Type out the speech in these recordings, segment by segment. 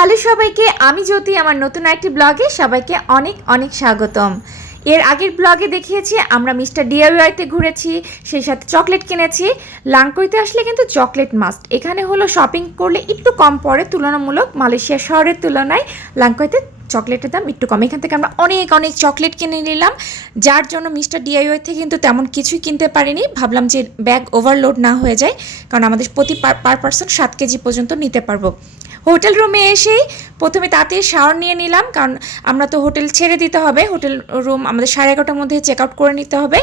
Hello সবাইকে আমি জ্যোতি, আমার নতুন একটি ব্লগে সবাইকে অনেক অনেক স্বাগতম। এর আগের ব্লগে দেখিয়েছি, আমরা মিস্টার ডিআইওয়াইতে ঘুরেছি, সেই সাথে চকলেট কিনেছি। লাংকইতে আসলে কিন্তু চকলেট মাস্ট এখানে হলো শপিং করলে একটু কম পড়ে, তুলনামূলক মালয়েশিয়া শহরের তুলনায় লাংকইতে চকলেটের দাম একটু কম। এখান থেকে আমরা অনেক অনেক চকলেট কিনে নিলাম, যার জন্য মিস্টার ডিআইওয়াই থেকে কিন্তু তেমন কিছুই কিনতে পারিনি। ভাবলাম যে ব্যাগ ওভারলোড না হয়ে যায়, কারণ আমাদের প্রতি পার পার পার্সন সাত কেজি পর্যন্ত নিতে পারব। হোটেল রুমে এসেই প্রথমে তাতে শাওয়ার নিয়ে নিলাম, কারণ আমরা তো হোটেল ছেড়ে দিতে হবে। হোটেল রুম আমাদের সাড়ে এগারোটার মধ্যে চেক আউট করে নিতে হবে।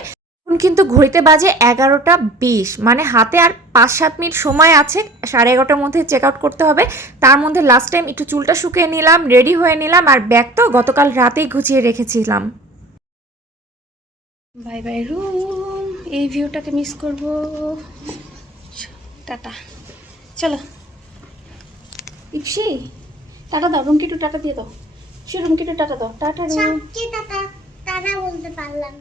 এখন কিন্তু ঘড়িতে বাজে এগারোটা বিশ মানে হাতে আর পাঁচ সাত মিনিট সময় আছে, সাড়ে এগারোটার মধ্যে চেক আউট করতে হবে। তার মধ্যে লাস্ট টাইম একটু চুলটা শুকিয়ে নিলাম রেডি হয়ে নিলাম, আর ব্যাগ তো গতকাল রাতেই গুছিয়ে রেখেছিলাম। বাই বাই রুম এই ভিউটাকে মিস করব। টাটা। চলো। ইপসি টাটা দাও রুমকি টাটা দিয়ে দাও। সে রুমকি টাটা দাও। টাটা টাটা টাটা বলতে পারলাম।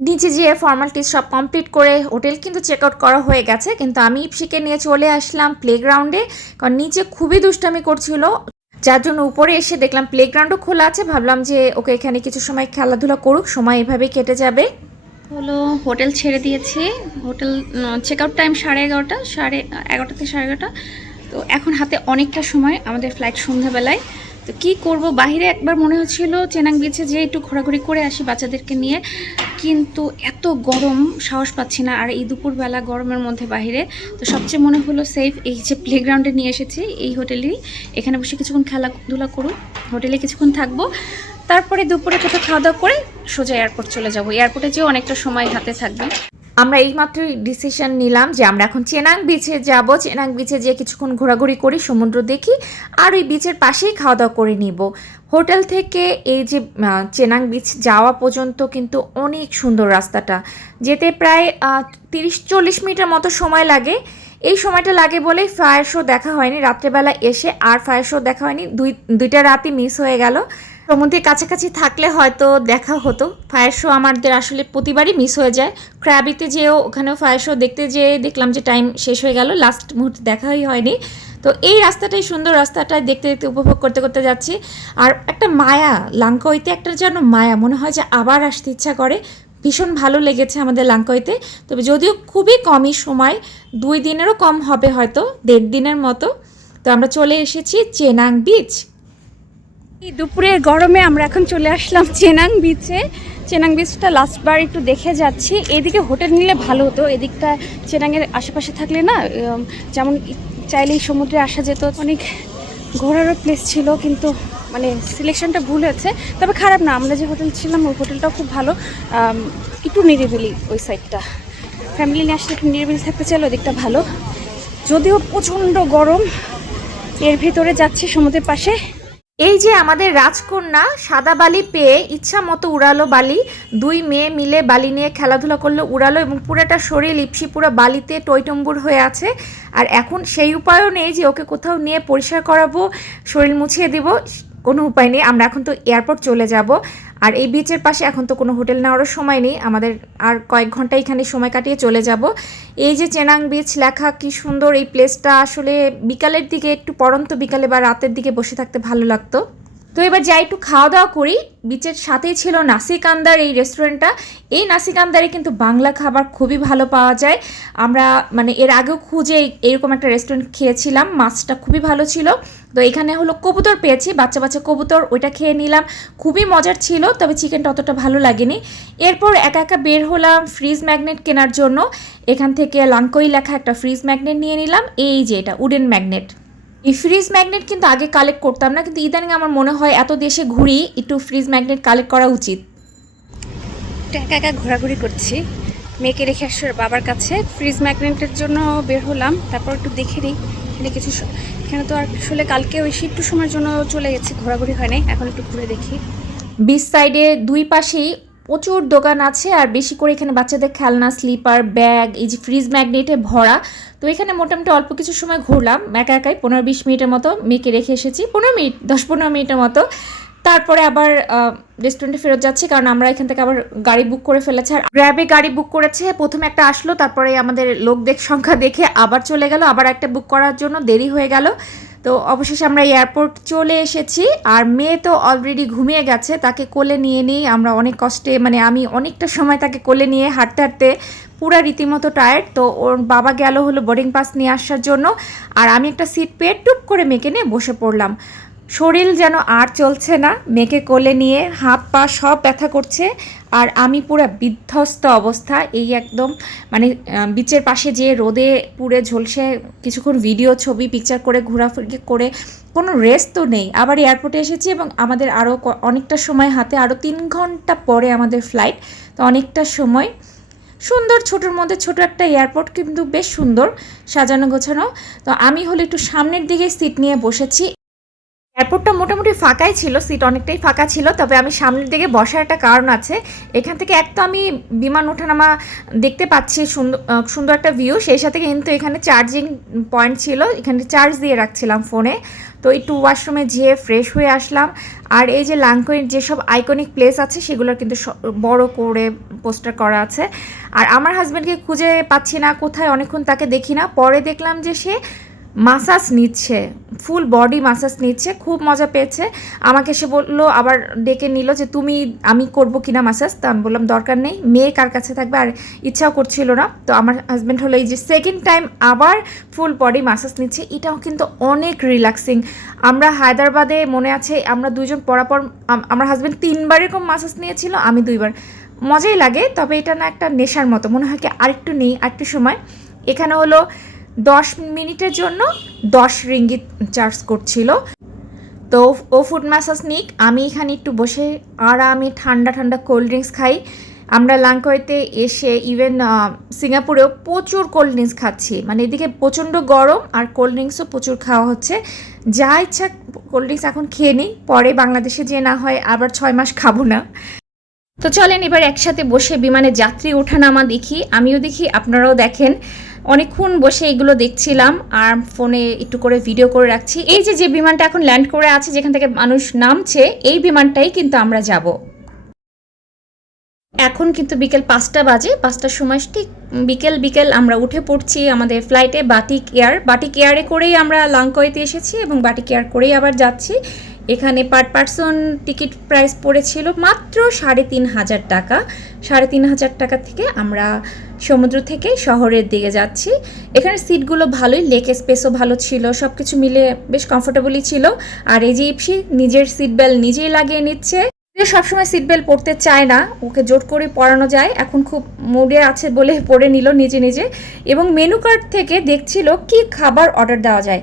নিচে যেয়ে ফর্মালিটিস সব কমপ্লিট করে হোটেল কিন্তু চেক আউট করা হয়ে গেছে কিন্তু আমি ইপসিকে নিয়ে চলে আসলাম প্লেগ্রাউন্ডে কারণ নিচে খুবই দুষ্টামি করছিল। যার জন্য উপরে এসে দেখলাম প্লেগ্রাউন্ডও খোলা আছে ভাবলাম যে ওকে এখানে কিছু সময় খেলাধুলা করুক সময় এভাবেই কেটে যাবে। হলো হোটেল ছেড়ে দিয়েছি। হোটেল চেক আউট টাইম সাড়ে এগারোটা সাড়ে এগারোটা থেকে সাড়ে এগারোটা। তো এখন হাতে অনেকটা সময় আমাদের ফ্লাইট সন্ধ্যাবেলায়। তো কি করব? বাইরে একবার মনে হচ্ছিল চেনাং বিচে যে একটু ঘোরাঘুরি করে আসি বাচ্চাদেরকে নিয়ে। কিন্তু এত গরম, সাহস পাচ্ছি না। আর এই দুপুরবেলা গরমের মধ্যে বাইরে তো সবচেয়ে মনে হলো সেফ এই যে প্লেগ্রাউন্ডে নিয়ে এসেছি, এই হোটেলেই এখানে বসে কিছুক্ষণ খেলাধুলা করুক। হোটেলে কিছুক্ষণ থাকব। তারপরে দুপুরে কোথাও খাওয়া দাওয়া করে সোজা এয়ারপোর্ট চলে যাব। এয়ারপোর্টে যেও অনেকটা সময় হাতে থাকবে। আমরা এইমাত্রই ডিসিশন নিলাম যে আমরা এখন চেনাং বিচে যাব। চেনাং বিচে যেয়ে কিছুক্ষণ ঘোরাঘুরি করি, সমুদ্র দেখি, আর ওই বিচের পাশেই খাওয়া দাওয়া করে নিব। হোটেল থেকে এই যে চেনাং বিচ যাওয়া পর্যন্ত কিন্তু অনেক সুন্দর রাস্তাটা। যেতে প্রায় তিরিশ চল্লিশ মিনিটের মতো সময় লাগে। এই সময়টা লাগে বলেই ফায়ার শো দেখা হয়নি। রাত্রেবেলা এসে আর ফায়ার শো দেখা হয়নি। দুই, দুইটা রাতই মিস হয়ে গেল। সমুদ্রের কাছাকাছি থাকলে হয়তো দেখা হতো। ফায়ার শো আমাদের আসলে প্রতিবারই মিস হয়ে যায়। ক্র্যাবিতে যেও ওখানেও ফায়ার শো দেখতে যেয়ে দেখলাম যে টাইম শেষ হয়ে গেল লাস্ট মুহূর্তে দেখাই হয়নি। তো এই রাস্তাটাই সুন্দর রাস্তাটা দেখতে দেখতে উপভোগ করতে করতে যাচ্ছি। আর একটা মায়া, লাঙ্কইতে একটা যেন মায়া, মনে হয় যে আবার আসতে ইচ্ছা করে। ভীষণ ভালো লেগেছে আমাদের লাঙ্কইতে। তবে যদিও খুবই কমই সময়, দুই দিনেরও কম হবে হয়তো, দেড় দিনের মতো। তো আমরা চলে এসেছি চেনাং বিচ দুপুরের গরমে আমরা এখন চলে আসলাম চেনাং বিচে চেনাং বিচটা লাস্টবার একটু দেখে যাচ্ছি। এদিকে হোটেল নিলে ভালো হতো, এদিকটা চেনাংয়ের আশেপাশে থাকলে না যেমন চাইলেই সমুদ্রে আসা যেত। অনেক ঘোরারও প্লেস ছিল, কিন্তু মানে সিলেকশনটা ভুল হয়েছে। তবে খারাপ না, আমরা যে হোটেল ছিলাম, ওই হোটেলটাও খুব ভালো। একটু নিরিবিলি ওই সাইডটা ফ্যামিলি নিয়ে আসলে একটু নিরিবিলি থাকতে চাইলে ওদিকটা ভালো। যদিও প্রচণ্ড গরম, এর ভিতরে যাচ্ছি সমুদ্রের পাশে। এই যে আমাদের রাজকন্যা সাদা বালি পেয়ে ইচ্ছা মতো উড়ালো বালি, দুই মেয়ে মিলে বালি নিয়ে খেলাধুলা করল উড়ালো এবং পুরোটা শরীর লিপসি পুরো বালিতে টইটম্বুর হয়ে আছে। আর এখন সেই উপায়ও নেই যে ওকে কোথাও নিয়ে পরিষ্কার করাবো, শরীর মুছিয়ে দিব। কোনো উপায় নেই। আমরা এখন তো এয়ারপোর্ট চলে যাব। আর এই বিচের পাশে এখন তো কোনো হোটেল নেওয়ারও সময় নেই। আমাদের আর কয়েক ঘণ্টা এখানে সময় কাটিয়ে চলে যাব। এই যে চেনাং বিচ লেখা, কি সুন্দর এই প্লেসটা আসলে বিকালের দিকে, একটু পরন্ত বিকালে বা রাতের দিকে বসে থাকতে ভালো লাগতো। তো এবার যাই, একটু খাওয়া দাওয়া করি বিচের সাথেই ছিল নাসিকান্দার এই রেস্টুরেন্টটা এই নাসিকান্দারে কিন্তু বাংলা খাবার খুবই ভালো পাওয়া যায়। আমরা মানে এর আগেও খুঁজে এরকম একটা রেস্টুরেন্ট খেয়েছিলাম। মাছটা খুবই ভালো ছিল। তো এখানে হলো কবুতর পেয়েছি, বাচ্চা বাচ্চা কবুতর, ওইটা খেয়ে নিলাম। খুবই মজার ছিল, তবে চিকেনটা অতটা ভালো লাগেনি। এরপর একা একা বের হলাম ফ্রিজ ম্যাগনেট কেনার জন্য। এখান থেকে লাঙ্কই লেখা একটা ফ্রিজ ম্যাগনেট নিয়ে নিলাম, এই যে এটা উডেন ম্যাগনেট এই ফ্রিজ ম্যাগনেট কিন্তু আগে কালেক্ট করতাম না, কিন্তু ইদানিং আমার মনে হয় এত দেশে ঘুরি, একটু ফ্রিজ ম্যাগনেট কালেক্ট করা উচিত। একা একা ঘোরাঘুরি করছি। মেয়েকে রেখে আসছে ওর বাবার কাছে ফ্রিজ ম্যাগনেটের জন্য বের হলাম, তারপর একটু দেখে নিই। এখানে কিছু এখানে তো আসলে কালকে ওই একটু সময়ের জন্য চলে গেছি, ঘোরাঘুরি হয় নাই, এখন একটু ঘুরে দেখি। বিচ সাইডে দুই পাশেই প্রচুর দোকান আছে, আর বেশি করে এখানে বাচ্চাদের খেলনা স্লিপার ব্যাগ এই যে ফ্রিজ ম্যাগনেটে ভরা। তো এখানে মোটামুটি অল্প কিছু সময় ঘুরলাম, একা একাই পনেরো বিশ মিনিটের মতো মেয়েকে রেখে এসেছি, পনেরো মিনিট, দশ পনেরো মিনিটের মতো। তারপরে আবার রেস্টুরেন্টে ফেরত যাচ্ছি, কারণ আমরা এখান থেকে আবার গাড়ি বুক করে ফেলেছি। আর গ্র্যাবে গাড়ি বুক করেছে, প্রথমে একটা আসলো, তারপরে আমাদের লোক দেখ সংখ্যা দেখে আবার চলে গেল, আবার একটা বুক করার জন্য দেরি হয়ে গেল। তো অবশেষে আমরা এয়ারপোর্ট চলে এসেছি, আর মেয়ে তো অলরেডি ঘুমিয়ে গেছে, তাকে কোলে নিয়ে নিই আমরা অনেক কষ্টে মানে আমি অনেকটা সময় তাকে কোলে নিয়ে হাঁটতে হাঁটতে পুরা রীতিমতো টায়ার্ড তো ওর বাবা গেল হলো বোর্ডিং পাস নিয়ে আসার জন্য, আর আমি একটা সিট পেয়ে টুপ করে মেয়েকে নিয়ে বসে পড়লাম। শরীর যেন আর চলছে না, মেয়েকে কোলে নিয়ে হাত পা সব ব্যথা করছে, আর আমি পুরো বিধ্বস্ত অবস্থা। এই একদম মানে বিচের পাশে যে রোদে পুড়ে ঝলসে কিছুক্ষণ ভিডিও ছবি পিকচার করে ঘোরাফুরি করে কোনো রেস্ট তো নেই। আবার এয়ারপোর্টে এসেছি এবং আমাদের আরও অনেকটা সময় হাতে আরও তিন ঘণ্টা পরে আমাদের ফ্লাইট তো অনেকটা সময় সুন্দর, ছোটোর মধ্যে ছোট একটা এয়ারপোর্ট কিন্তু বেশ সুন্দর সাজানো গোছানো। তো আমি হলে একটু সামনের দিকে সিট নিয়ে বসেছি। এয়ারপোর্টটা মোটামুটি ফাঁকাই ছিল সিট অনেকটাই ফাঁকা ছিল, তবে আমি সামনের দিকে বসার একটা কারণ আছে। এখান থেকে এক তো আমি বিমান ওঠানামা দেখতে পাচ্ছি, সুন্দর সুন্দর একটা ভিউ সেই সাথে কিন্তু এখানে চার্জিং পয়েন্ট ছিল, এখানে চার্জ দিয়ে রাখছিলাম ফোনে তো একটু ওয়াশরুমে যেয়ে ফ্রেশ হয়ে আসলাম। আর এই যে লাংকোয়ের যেসব আইকনিক প্লেস আছে, সেগুলোর কিন্তু বড় করে পোস্টার করা আছে। আর আমার হাজব্যান্ডকে খুঁজে পাচ্ছি না, কোথায় অনেকক্ষণ তাকে দেখি না। পরে দেখলাম যে সে মাসাজ নিচ্ছে ফুল বডি মাসাজ নিচ্ছে, খুব মজা পেয়েছে। আমাকে সে বলল, আবার ডেকে নিল যে, তুমি, আমি করব কিনা মাসাজ তো আমি বললাম, দরকার নেই, মেয়ে কার কাছে থাকবে আর ইচ্ছাও করছিল না। তো আমার হাজব্যান্ড হলো এই যে সেকেন্ড টাইম আবার ফুল বডি মাসাজ নিচ্ছে। এটাও কিন্তু অনেক রিল্যাক্সিং আমরা হায়দ্রাবাদে মনে আছে, আমরা দুজন পরাপর, আম- আমার হাজব্যান্ড তিনবার এরকম মাসাজ নিয়েছিল, আমি দুইবার। মজাই লাগে, তবে এটা না একটা নেশার মতো। মনে হয় কি আরেকটু নেই, আরেকটু সময়। এখানে হলো দশ মিনিটের জন্য দশ রিঙ্গিত চার্জ করছিল। তো ও ফুড ম্যাসাজ নিক, আমি এখানে একটু বসে আরামে ঠান্ডা ঠান্ডা কোল্ড ড্রিঙ্কস খাই। আমরা লাঙ্কোয়েতে এসে ইভেন সিঙ্গাপুরেও প্রচুর কোল্ড ড্রিঙ্কস খাচ্ছি। মানে এদিকে প্রচণ্ড গরম আর কোল্ড ড্রিঙ্কসও প্রচুর খাওয়া হচ্ছে। যা ইচ্ছা কোল্ড ড্রিঙ্কস এখন খেয়ে নিই, পরে বাংলাদেশে যে না হয় আবার ছয় মাস খাব না। তো চলেন এবার একসাথে বসে বিমানে যাত্রী ওঠানামা দেখি। আমিও দেখি, আপনারাও দেখেন। অনেকক্ষণ বসে এগুলো দেখছিলাম আর ফোনে একটু করে ভিডিও করে রাখছি। এই যে যে বিমানটা এখন ল্যান্ড করে আছে, যেখান থেকে মানুষ নামছে, এই বিমানটাই কিন্তু আমরা যাব। এখন কিন্তু বিকেল পাঁচটা বাজে, পাঁচটার সময় ঠিক বিকেল বিকেল আমরা উঠে পড়ছি আমাদের ফ্লাইটে বাটিক এয়ার বাটিক এয়ারে করেই আমরা লাংকয়েতে এসেছি এবং বাটিক এয়ার করেই আবার যাচ্ছি। এখানে পার পার্সন টিকিট প্রাইস পড়েছিল মাত্র সাড়ে তিন হাজার টাকা। সাড়ে তিন হাজার টাকা থেকে আমরা সমুদ্র থেকে শহরের দিকে যাচ্ছি। এখানে সিটগুলো ভালোই লেক স্পেসও ভালো ছিল সব কিছু মিলে বেশ কমফোর্টেবলই ছিল। আর এই যে ইপসি, নিজের সিট বেল্ট নিজেই লাগিয়ে নিচ্ছে। সে সবসময় সিট বেল্ট পরতে চায় না, ওকে জোর করে পরানো যায়। এখন খুব মুডে আছে বলে পরে নিল নিজে নিজে। এবং মেনু কার্ড থেকে দেখছিল কি খাবার অর্ডার দেওয়া যায়।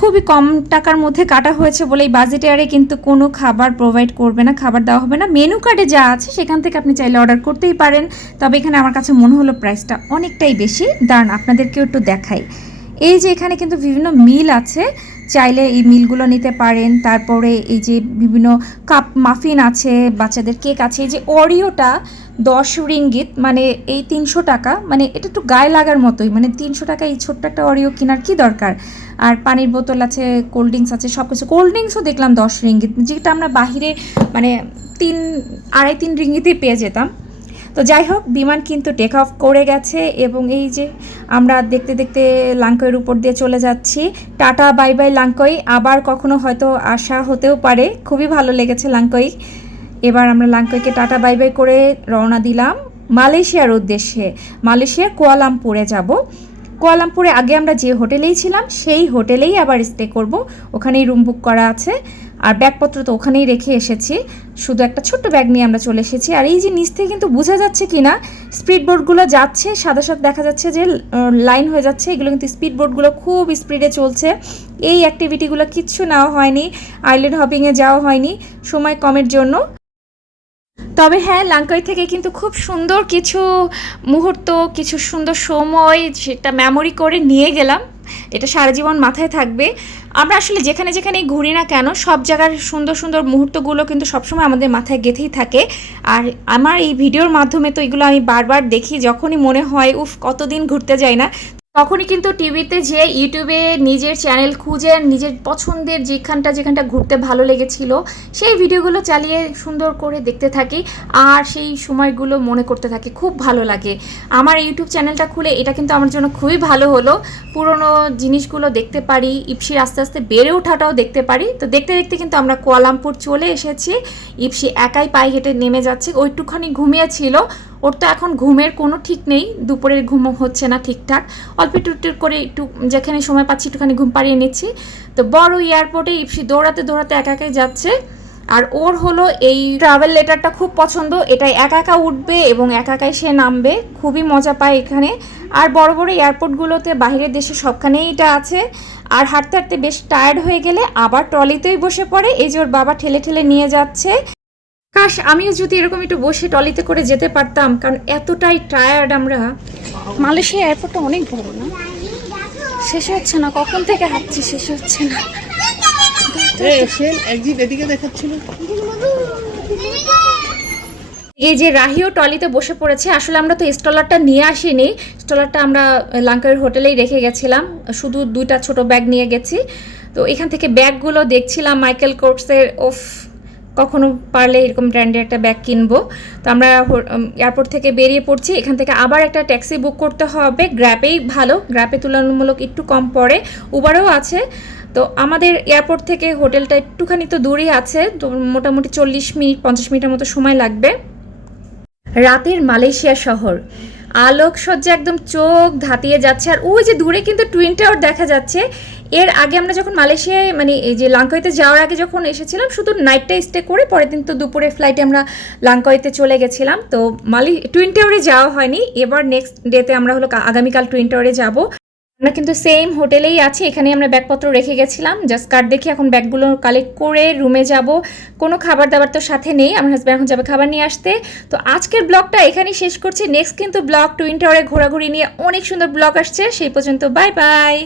খুবই কম টাকার মধ্যে কাটা হয়েছে বলে এই বাজেট এয়ারে কিন্তু কোনো খাবার প্রোভাইড করবে না, খাবার দেওয়া হবে না। মেনু কার্ডে যা আছে সেখান থেকে আপনি চাইলে অর্ডার করতেই পারেন। তবে এখানে আমার কাছে মনে হলো প্রাইসটা অনেকটাই বেশি। দাঁড়ান, আপনাদেরকেও একটু দেখাই। এই যে এখানে কিন্তু বিভিন্ন মিল আছে। চাইলে এই মিলগুলো নিতে পারেন। তারপরে এই যে বিভিন্ন কাপ মাফিন আছে, বাচ্চাদের কেক আছে, এই যে অরিওটা দশ রিঙ্গিত মানে এই তিনশো টাকা মানে এটা একটু গায়ে লাগার মতোই মানে তিনশো টাকা এই ছোট্ট একটা অরিও কেনার কি দরকার? আর পানির বোতল আছে কোল্ড ড্রিঙ্কস আছে সব কিছু কোল্ড ড্রিঙ্কসও দেখলাম দশ রিঙ্গিত, যেটা আমরা বাহিরে মানে তিন, আড়াই, তিন রিঙ্গিতেই পেয়ে যেতাম। তো যাই হোক, বিমান কিন্তু টেক অফ করে গেছে এবং এই যে আমরা দেখতে দেখতে লাঙ্কয়ের উপর দিয়ে চলে যাচ্ছি। টাটা বাই বাই লাঙ্কই আবার কখনো হয়তো আসা হতেও পারে। খুবই ভালো লেগেছে লাঙ্কই এবার আমরা লাঙ্কইকে টাটা বাই বাই করে রওনা দিলাম মালয়েশিয়ার উদ্দেশ্যে। মালয়েশিয়া কুয়ালামপুরে যাব। কুয়ালামপুরে আগে আমরা যে হোটেলেই ছিলাম, সেই হোটেলেই আবার স্টে করব। ওখানেই রুম বুক করা আছে। আর ব্যাগপত্র তো ওখানেই রেখে এসেছি। শুধু একটা ছোট্ট ব্যাগ নিয়ে আমরা চলে এসেছি। আর এই যে নিচ থেকে কিন্তু বোঝা যাচ্ছে কি না স্পিড বোর্ডগুলো যাচ্ছে সাদা সাথে দেখা যাচ্ছে যে লাইন হয়ে যাচ্ছে। এগুলো কিন্তু স্পিড বোর্ডগুলো খুব স্পিডে চলছে। এই অ্যাক্টিভিটিগুলো কিচ্ছু নেওয়া হয়নি। আইল্যান্ড হপিংয়ে যাওয়া হয়নি। সময় কমের জন্য। তবে হ্যাঁ লাঙ্কাই থেকে কিন্তু খুব সুন্দর কিছু মুহূর্ত, কিছু সুন্দর সময়, সেটা মেমোরি করে নিয়ে গেলাম। এটা সারা জীবন মাথায় থাকবে। আমরা আসলে যেখানে যেখানেই ঘুরি না কেন, সব জায়গার সুন্দর সুন্দর মুহূর্তগুলো কিন্তু সবসময় আমাদের মাথায় গেঁথেই থাকে। আর আমার এই ভিডিওর মাধ্যমে তো এগুলো আমি বারবার দেখি, যখনই মনে হয়, উফ, কতদিন ঘুরতে যাই না তখনই কিন্তু টিভিতে যে ইউটিউবে নিজের চ্যানেল খুঁজে নিজের পছন্দের যেখানটা যেখানটা ঘুরতে ভালো লেগেছিল, সেই ভিডিওগুলো চালিয়ে সুন্দর করে দেখতে থাকি আর সেই সময়গুলো মনে করতে থাকি, খুব ভালো লাগে। আমার ইউটিউব চ্যানেলটা খুলে এটা কিন্তু আমার জন্য খুবই ভালো হলো। পুরনো জিনিসগুলো দেখতে পারি ইপসির আস্তে আস্তে বেড়ে ওঠাটাও দেখতে পারি। তো দেখতে দেখতে কিন্তু আমরা কুয়ালামপুর চলে এসেছি, ইপসি একাই পায়ে হেঁটে নেমে যাচ্ছে, ওইটুখানি ঘুমিয়েছিল ওর তো এখন ঘুমের কোনো ঠিক নেই, দুপুরের ঘুম হচ্ছে না ঠিকঠাক। অল্প একটু করে একটু যেখানে সময় পাচ্ছি একটুখানি ঘুম পাড়িয়ে নিচ্ছি। তো বড় এয়ারপোর্টে ইপসি দৌড়াতে দৌড়াতে একা একাই যাচ্ছে। আর ওর হলো এই ট্রাভেল লেটারটা খুব পছন্দ এটাই একা একা উঠবে এবং একা একাই সে নামবে, খুবই মজা পায় এখানে। আর বড় বড় এয়ারপোর্টগুলোতে বাইরের দেশে সবখানেই এটা আছে। আর হাঁটতে হাঁটতে বেশ টায়ার্ড হয়ে গেলে আবার ট্রলিতেই বসে পড়ে, এই যে ওর বাবা ঠেলে ঠেলে নিয়ে যাচ্ছে। কাশ আমিও যদি এরকম একটু বসে টলিতে করে যেতে পারতাম কারণ এতটাই টায়ার্ড আমরা। মালয়েশিয়া এয়ারপোর্টটা অনেক বড় না? শেষ হচ্ছে না কখন থেকে হাঁটছি শেষ হচ্ছে না। একজিট এদিকে দেখাচ্ছিল। এই যে রাহিও টলিতে বসে পড়েছে আসলে আমরা তো স্টলারটা নিয়ে আসিনি। স্টলারটা আমরা লাঙ্কার হোটেলেই রেখে গেছিলাম শুধু দুইটা ছোট ব্যাগ নিয়ে গেছি। তো এখান থেকে ব্যাগগুলো দেখছিলাম মাইকেল কোর্সের ওফ কখনো পারলে এরকম ব্র্যান্ডের একটা ব্যাগ কিনবো। তো আমরা এয়ারপোর্ট থেকে বেরিয়ে পড়ছি, এখান থেকে আবার একটা ট্যাক্সি বুক করতে হবে। গ্র্যাপেই ভালো গ্র্যাপে তুলনামূলক একটু কম পড়ে। উবারও আছে। তো আমাদের এয়ারপোর্ট থেকে হোটেলটা একটুখানি তো দূরেই আছে। তো মোটামুটি চল্লিশ মিনিট, পঞ্চাশ মিনিটের মতো সময় লাগবে। রাতের মালয়েশিয়া শহর। আলোকসজ্জা একদম চোখ ধাতিয়ে যাচ্ছে। আর ওই যে দূরে কিন্তু টুইন টাওয়ার দেখা যাচ্ছে। এর আগে আমরা যখন মালয়েশিয়ায় মানে এই যে লাঙ্কাইতে যাওয়ার আগে যখন এসেছিলাম, শুধু নাইটটা স্টে করে পরের দিন তো দুপুরে ফ্লাইটে আমরা লাঙ্কাইতে চলে গেছিলাম। তো মালি টুইন টাওয়ারে যাওয়া হয়নি। এবার নেক্সট ডেতে আমরা হলো আগামীকাল টুইন টাওয়ারে যাব। আমরা কিন্তু সেম হোটেলেই আছি। এখানে আমরা ব্যাগপত্র রেখে গেছিলাম। জাস্ট কার্ড দেখে এখন ব্যাগগুলো কালেক্ট করে রুমে যাব। কোনো খাবার দাবার তো সাথে নেই। আমার হাজব্যান্ড এখন যাবে খাবার নিয়ে আসতে। তো আজকের ব্লগটা এখানেই শেষ করছি। নেক্সট কিন্তু ব্লগ টুইন টাওয়ারে ঘোরাঘুরি নিয়ে অনেক সুন্দর ব্লগ আসছে। সেই পর্যন্ত বাই বাই